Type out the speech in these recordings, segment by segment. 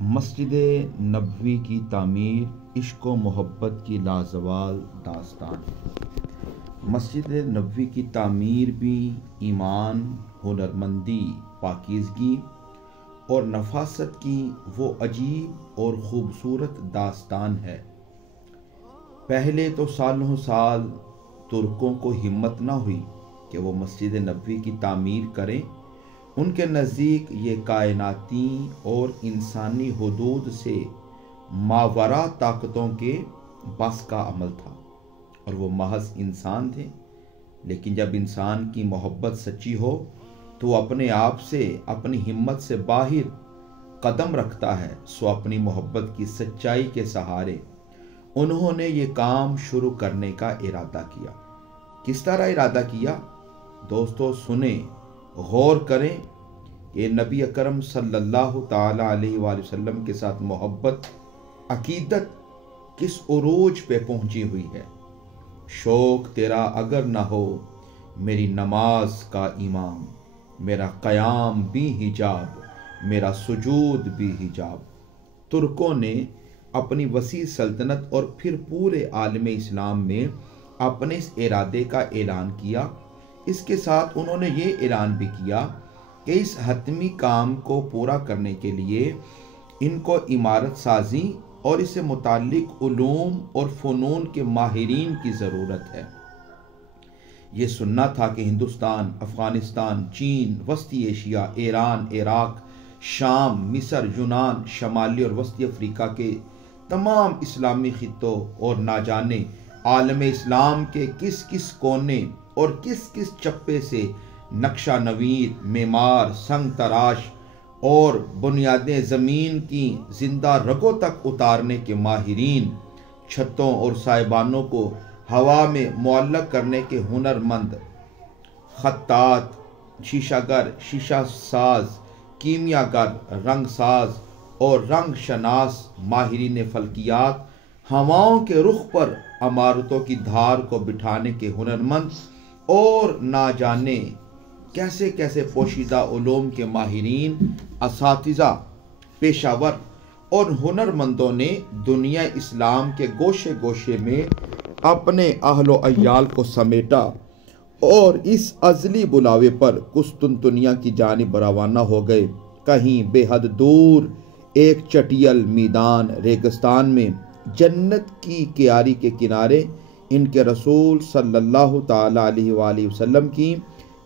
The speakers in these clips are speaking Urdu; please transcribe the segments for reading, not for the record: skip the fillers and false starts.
مسجد نبوی کی تعمیر عشق و محبت کی لازوال داستان۔ مسجد نبوی کی تعمیر بھی ایمان، ہنرمندی، پاکیزگی اور نفاست کی وہ عجیب اور خوبصورت داستان ہے۔ پہلے تو سالوں سال ترکوں کو ہمت نہ ہوئی کہ وہ مسجد نبوی کی تعمیر کریں۔ ان کے نزدیک یہ کائناتی اور انسانی حدود سے ماورا طاقتوں کے بس کا عمل تھا، اور وہ محض انسان تھے۔ لیکن جب انسان کی محبت سچی ہو تو وہ اپنے آپ سے، اپنی ہمت سے باہر قدم رکھتا ہے۔ سو اپنی محبت کی سچائی کے سہارے انہوں نے یہ کام شروع کرنے کا ارادہ کیا۔ کس طرح ارادہ کیا؟ دوستو سنیں، غور کریں کہ نبی اکرم صلی اللہ تعالی علیہ وآلہ وسلم کے ساتھ محبت، عقیدت کس عروج پہ پہنچی ہوئی ہے۔ شوق تیرا اگر نہ ہو میری نماز کا امام، میرا قیام بھی حجاب، میرا سجود بھی حجاب۔ ترکوں نے اپنی وسیع سلطنت اور پھر پورے عالم اسلام میں اپنے اس ارادے کا اعلان کیا۔ اس کے ساتھ انہوں نے یہ اعلان بھی کیا کہ اس حتمی کام کو پورا کرنے کے لیے ان کو عمارت سازی اور اس سے متعلق علوم اور فنون کے ماہرین کی ضرورت ہے۔ یہ سننا تھا کہ ہندوستان، افغانستان، چین، وسطی ایشیا، ایران، عراق، شام، مصر، یونان، شمالی اور وسطی افریقہ کے تمام اسلامی خطوں اور نہ جانے عالم اسلام کے کس کس کونے اور کس کس چپے سے نقشہ نویس، معمار، سنگ تراش اور بنیادیں زمین کی زندہ رگوں تک اتارنے کے ماہرین، چھتوں اور سائبانوں کو ہوا میں معلق کرنے کے ہنرمند، خطاط، شیشہ گر، شیشہ ساز، کیمیا گر، رنگ ساز اور رنگ شناس، ماہرین فلکیات، ہواؤں کے رخ پر عمارتوں کی دھار کو بٹھانے کے ہنرمند اور نہ جانے کیسے کیسے پوشیدہ علوم کے ماہرین، اساتذہ، پیشہ ور اور ہنرمندوں نے دنیا اسلام کے گوشے گوشے میں اپنے اہل و عیال کو سمیٹا اور اس ازلی بلاوے پر قسطنطنیہ کی جانب روانہ ہو گئے۔ کہیں بے حد دور ایک چٹیل میدان ریگستان میں جنت کی کیاری کے کنارے ان کے رسول صلی اللہ تعالی علیہ وآلہ وسلم کی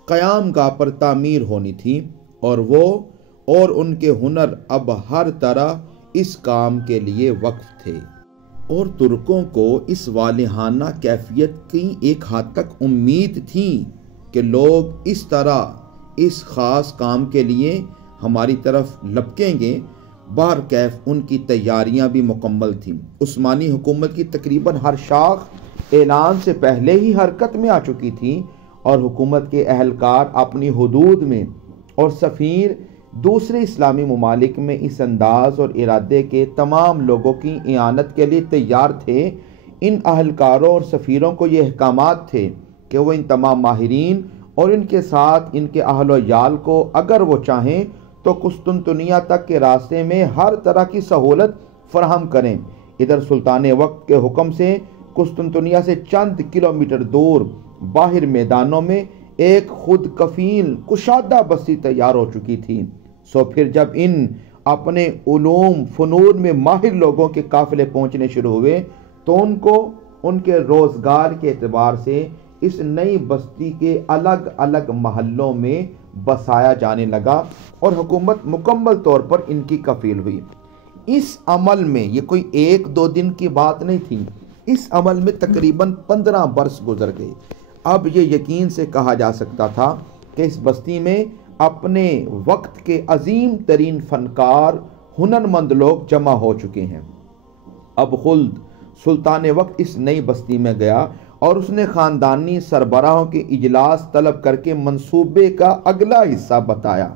قیام گاہ پر تعمیر ہونی تھی، اور وہ اور ان کے ہنر اب ہر طرح اس کام کے لیے وقف تھے۔ اور ترکوں کو اس والہانہ کیفیت کی ایک حد تک امید تھی کہ لوگ اس طرح اس خاص کام کے لیے ہماری طرف لپکیں گے۔ بہرکیف ان کی تیاریاں بھی مکمل تھیں۔ عثمانی حکومت کی تقریباً ہر شاخ اعلان سے پہلے ہی حرکت میں آ چکی تھی، اور حکومت کے اہلکار اپنی حدود میں اور سفیر دوسرے اسلامی ممالک میں اس انداز اور ارادے کے تمام لوگوں کی اعانت کے لیے تیار تھے۔ ان اہلکاروں اور سفیروں کو یہ احکامات تھے کہ وہ ان تمام ماہرین اور ان کے ساتھ ان کے اہل و عیال کو اگر وہ چاہیں تو قسطنطنیہ تک کے راستے میں ہر طرح کی سہولت فراہم کریں۔ ادھر سلطان وقت کے حکم سے قسطنطنیہ سے چند کلومیٹر دور باہر میدانوں میں ایک خود کفیل کشادہ بستی تیار ہو چکی تھی۔ سو پھر جب ان اپنے علوم فنون میں ماہر لوگوں کے قافلے پہنچنے شروع ہوئے تو ان کو ان کے روزگار کے اعتبار سے اس نئی بستی کے الگ الگ محلوں میں بسایا جانے لگا، اور حکومت مکمل طور پر ان کی کفیل ہوئی۔ اس عمل میں یہ کوئی ایک دو دن کی بات نہیں تھی، اس عمل میں تقریباً 15 برس گزر گئے۔ اب یہ یقین سے کہا جا سکتا تھا کہ اس بستی میں اپنے وقت کے عظیم ترین فنکار، ہنرمند لوگ جمع ہو چکے ہیں۔ اب خلد سلطان وقت اس نئی بستی میں گیا اور اس نے خاندانی سربراہوں کے اجلاس طلب کر کے منصوبے کا اگلا حصہ بتایا۔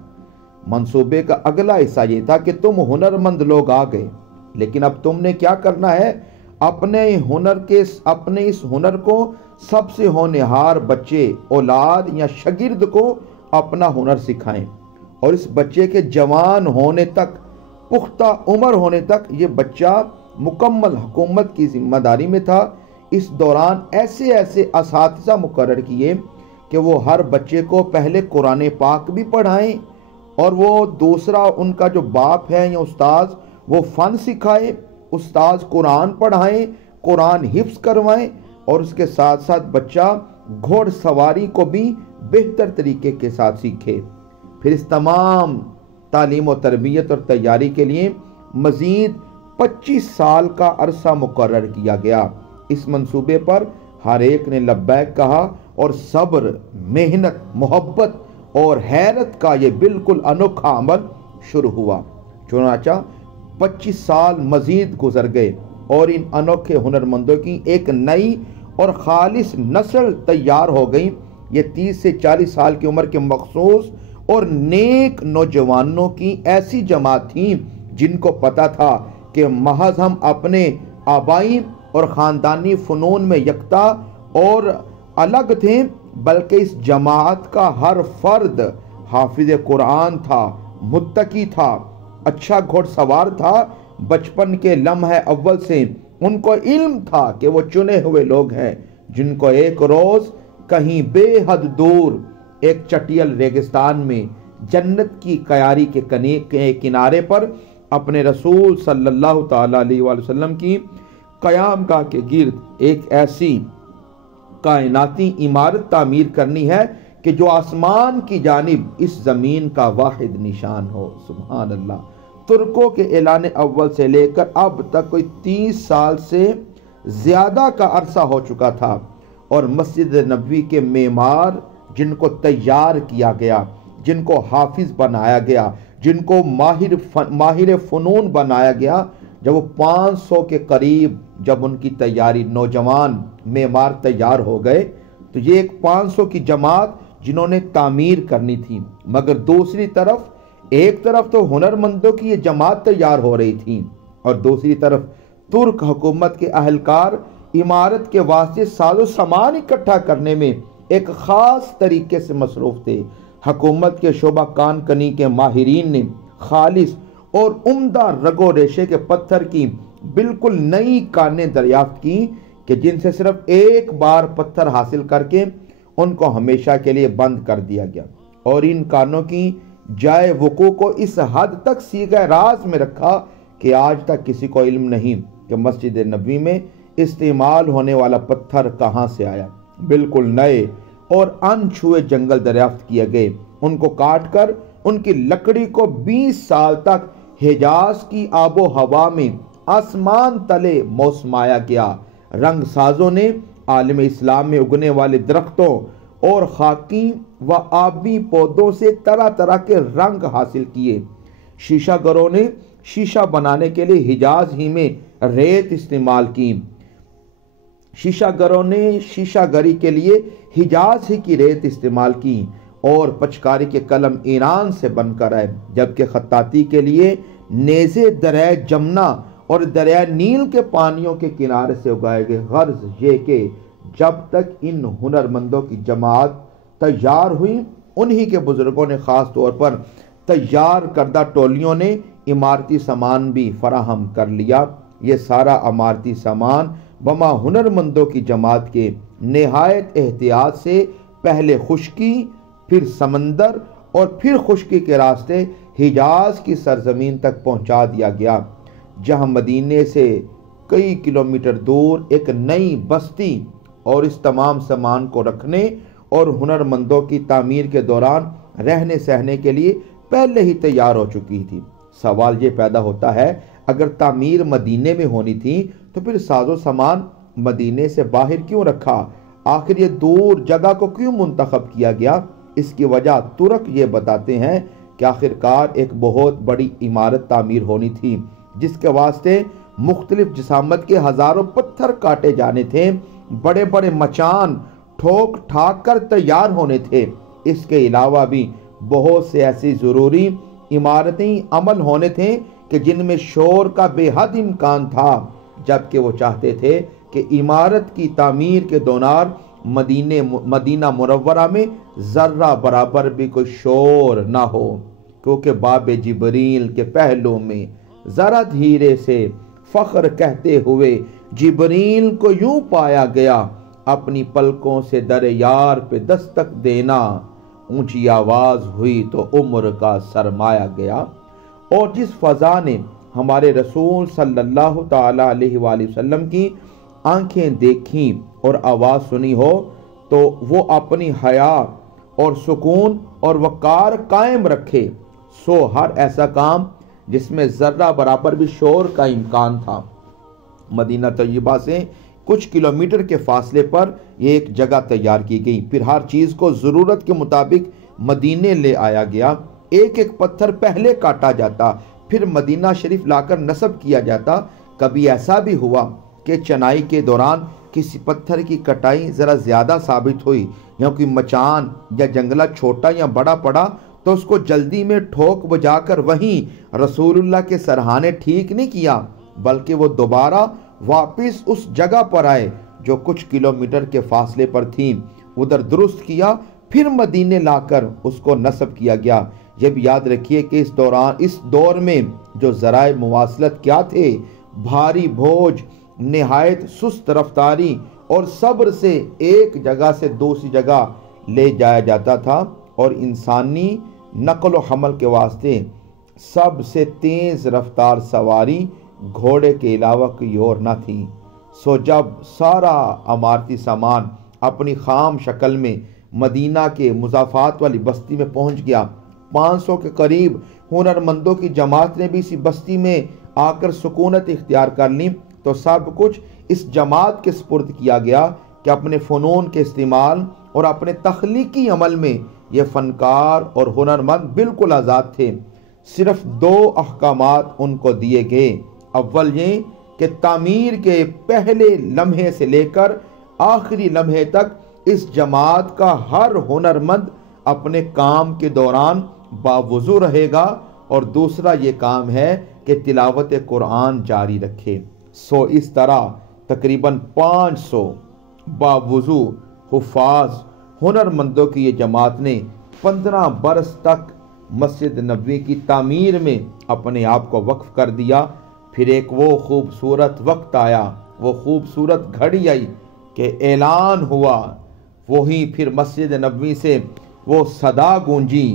منصوبے کا اگلا حصہ یہ تھا کہ تم ہنرمند لوگ آ گئے، لیکن اب تم نے کیا کرنا ہے؟ اپنے اس ہنر کو سب سے ہونہار بچے، اولاد یا شاگرد کو اپنا ہنر سکھائیں، اور اس بچے کے جوان ہونے تک پختہ عمر ہونے تک یہ بچہ مکمل حکومت کی ذمہ داری میں تھا۔ اس دوران ایسے اساتذہ مقرر کیے کہ وہ ہر بچے کو پہلے قرآن پاک بھی پڑھائیں، اور وہ دوسرا ان کا جو باپ ہے یا استاذ وہ فن سکھائے، استاذ قرآن پڑھائیں، قرآن حفظ کروائیں، اور اس کے ساتھ ساتھ بچہ گھوڑ سواری کو بھی بہتر طریقے کے ساتھ سیکھے۔ پھر اس تمام تعلیم و تربیت اور تیاری کے لیے مزید 25 سال کا عرصہ مقرر کیا گیا۔ اس منصوبے پر ہر ایک نے لبیک کہا، اور صبر، محنت، محبت اور حیرت کا یہ بالکل انوکھا عمل شروع ہوا۔ چنانچہ 25 سال مزید گزر گئے اور ان انوکھے ہنرمندوں کی ایک نئی اور خالص نسل تیار ہو گئی۔ یہ 30 سے 40 سال کی عمر کے مخصوص اور نیک نوجوانوں کی ایسی جماعت تھی جن کو پتا تھا کہ محض ہم اپنے آبائی اور خاندانی فنون میں یکتا اور الگ تھے، بلکہ اس جماعت کا ہر فرد حافظ قرآن تھا، متقی تھا، اچھا گھوڑ سوار تھا۔ بچپن کے لمحے اول سے ان کو علم تھا کہ وہ چنے ہوئے لوگ ہیں جن کو ایک روز کہیں بے حد دور ایک چٹیل ریگستان میں جنت کی قیاری کے کنارے پر اپنے رسول صلی اللہ تعالی علیہ وآلہ وسلم کی قیام گاہ کے گرد ایک ایسی کائناتی عمارت تعمیر کرنی ہے کہ جو آسمان کی جانب اس زمین کا واحد نشان ہو۔ سبحان اللہ۔ ترکوں کے اعلان اول سے لے کر اب تک کوئی 30 سال سے زیادہ کا عرصہ ہو چکا تھا، اور مسجد نبوی کے معمار جن کو تیار کیا گیا، جن کو حافظ بنایا گیا، جن کو ماہر فنون بنایا گیا، جب وہ 500 کے قریب جب ان کی تیاری نوجوان معمار تیار ہو گئے، تو یہ ایک 500 کی جماعت جنہوں نے تعمیر کرنی تھی، مگر دوسری طرف ایک طرف تو ہنرمندوں کی یہ جماعت تیار ہو رہی تھی، اور دوسری طرف ترک حکومت کے اہلکار عمارت کے واسطے ساز و سامان اکٹھا کرنے میں ایک خاص طریقے سے مصروف تھے۔ حکومت کے شعبہ کان کنی کے ماہرین نے خالص اور عمدہ رگ و ریشے کے پتھر کی بالکل نئی کانیں دریافت کی کہ جن سے صرف ایک بار پتھر حاصل کر کے ان کو ہمیشہ کے لیے بند کر دیا گیا، اور ان کانوں کی جائے وقوع کو اس حد تک سیغہ راز میں رکھا کہ آج تک کسی کو علم نہیں کہ مسجد نبوی میں استعمال ہونے والا پتھر کہاں سے آیا۔ بالکل نئے اور ان چھوئے جنگل دریافت کیے گئے، ان کو کاٹ کر ان کی لکڑی کو 20 سال تک حجاز کی آب و ہوا میں آسمان تلے موسمایا گیا۔ رنگ سازوں نے عالم اسلام میں اگنے والے درختوں اور خاکی و آبی پودوں سے طرح طرح کے رنگ حاصل کیے۔ شیشہ گروں نے شیشہ بنانے کے لیے حجاز ہی میں ریت استعمال کی۔ شیشہ گروں نے شیشہ گری کے لیے حجاز ہی کی ریت استعمال کی، اور پچکاری کے قلم ایران سے بن کر آئے، جبکہ خطاطی کے لیے نیزے دریائے جمنا اور دریائے نیل کے پانیوں کے کنارے سے اگائے گئے۔ غرض یہ کہ جب تک ان ہنرمندوں کی جماعت تیار ہوئی، انہی کے بزرگوں نے خاص طور پر تیار کردہ ٹولیوں نے عمارتی سامان بھی فراہم کر لیا۔ یہ سارا عمارتی سامان بما ہنرمندوں کی جماعت کے نہایت احتیاط سے پہلے خشکی، پھر سمندر اور پھر خشکی کے راستے حجاز کی سرزمین تک پہنچا دیا گیا، جہاں مدینے سے کئی کلومیٹر دور ایک نئی بستی اور اس تمام سامان کو رکھنے اور ہنرمندوں کی تعمیر کے دوران رہنے سہنے کے لیے پہلے ہی تیار ہو چکی تھی۔ سوال یہ پیدا ہوتا ہے، اگر تعمیر مدینے میں ہونی تھی تو پھر ساز و سامان مدینے سے باہر کیوں رکھا؟ آخر یہ دور جگہ کو کیوں منتخب کیا گیا؟ اس کی وجہ ترک یہ بتاتے ہیں کہ آخرکار ایک بہت بڑی عمارت تعمیر ہونی تھی جس کے واسطے مختلف جسامت کے ہزاروں پتھر کاٹے جانے تھے، بڑے بڑے مچان ٹھوک ٹھاک کر تیار ہونے تھے۔ اس کے علاوہ بھی بہت سے ایسی ضروری عمارتیں عمل ہونے تھے کہ جن میں شور کا بے حد امکان تھا، جبکہ وہ چاہتے تھے کہ عمارت کی تعمیر کے دوران مدینہ منورہ میں ذرہ برابر بھی کوئی شور نہ ہو۔ کیونکہ باب جبریل کے پہلو میں ذرا دھیرے سے فخر کہتے ہوئے جبریل کو یوں پایا گیا، اپنی پلکوں سے در یار پہ دستک دینا، اونچی آواز ہوئی تو عمر کا سرمایا گیا۔ اور جس فضا نے ہمارے رسول صلی اللہ تعالی علیہ وآلہ وسلم کی آنکھیں دیکھیں اور آواز سنی ہو، تو وہ اپنی حیا اور سکون اور وقار قائم رکھے۔ سو ہر ایسا کام جس میں ذرہ برابر بھی شور کا امکان تھا، مدینہ طیبہ سے کچھ کلومیٹر کے فاصلے پر یہ ایک جگہ تیار کی گئی۔ پھر ہر چیز کو ضرورت کے مطابق مدینے لے آیا گیا۔ ایک ایک پتھر پہلے کاٹا جاتا، پھر مدینہ شریف لا کر نصب کیا جاتا۔ کبھی ایسا بھی ہوا کہ چنائی کے دوران کسی پتھر کی کٹائی ذرا زیادہ ثابت ہوئی، یا کوئی مچان یا جنگلہ چھوٹا یا بڑا پڑا، تو اس کو جلدی میں ٹھوک بجا کر وہیں رسول اللہ کے سرہانے ٹھیک نہیں کیا، بلکہ وہ دوبارہ واپس اس جگہ پر آئے جو کچھ کلومیٹر کے فاصلے پر تھی، ادھر درست کیا، پھر مدینے لا کر اس کو نصب کیا گیا۔ یہ بھی یاد رکھیے کہ اس دور میں جو ذرائع مواصلت کیا تھے، بھاری بوجھ، نہایت سست رفتاری اور صبر سے ایک جگہ سے دوسری جگہ لے جایا جاتا تھا، اور انسانی نقل و حمل کے واسطے سب سے تیز رفتار سواری گھوڑے کے علاوہ کوئی اور نہ تھی۔ سو جب سارا عمارتی سامان اپنی خام شکل میں مدینہ کے مضافات والی بستی میں پہنچ گیا، 500 کے قریب ہنرمندوں کی جماعت نے بھی اسی بستی میں آ کر سکونت اختیار کر لی، تو سب کچھ اس جماعت کے سپرد کیا گیا کہ اپنے فنون کے استعمال اور اپنے تخلیقی عمل میں یہ فنکار اور ہنرمند بالکل آزاد تھے۔ صرف 2 احکامات ان کو دیے گئے۔ اول یہ کہ تعمیر کے پہلے لمحے سے لے کر آخری لمحے تک اس جماعت کا ہر ہنرمند اپنے کام کے دوران باوضو رہے گا، اور دوسرا یہ کام ہے کہ تلاوت قرآن جاری رکھے۔ سو اس طرح تقریباً 500 باوضو حفاظ ہنرمندوں کی یہ جماعت نے 15 برس تک مسجد نبوی کی تعمیر میں اپنے آپ کو وقف کر دیا۔ پھر ایک وہ خوبصورت وقت آیا، وہ خوبصورت گھڑی آئی کہ اعلان ہوا، وہی پھر مسجد نبوی سے وہ صدا گونجی،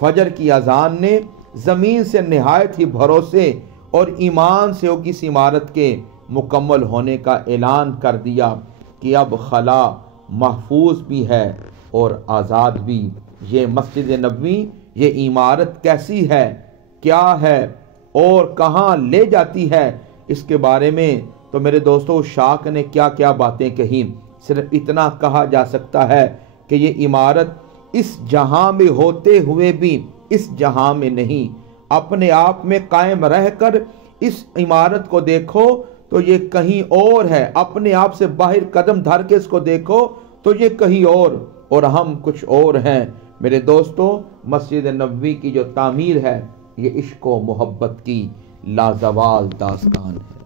فجر کی اذان نے زمین سے نہایت ہی بھروسے اور ایمان سے اس عمارت کے مکمل ہونے کا اعلان کر دیا کہ اب خلا محفوظ بھی ہے اور آزاد بھی۔ یہ مسجد نبوی، یہ عمارت کیسی ہے، کیا ہے اور کہاں لے جاتی ہے، اس کے بارے میں تو میرے دوستو شاک نے کیا کیا باتیں کہیں۔ صرف اتنا کہا جا سکتا ہے کہ یہ عمارت اس جہاں میں ہوتے ہوئے بھی اس جہاں میں نہیں، اپنے آپ میں قائم رہ کر اس عمارت کو دیکھو تو یہ کہیں اور ہے، اپنے آپ سے باہر قدم دھر کے اس کو دیکھو تو یہ کہیں اور ہم کچھ اور ہیں۔ میرے دوستو مسجد نبوی کی جو تعمیر ہے، یہ عشق و محبت کی لازوال داستان ہے۔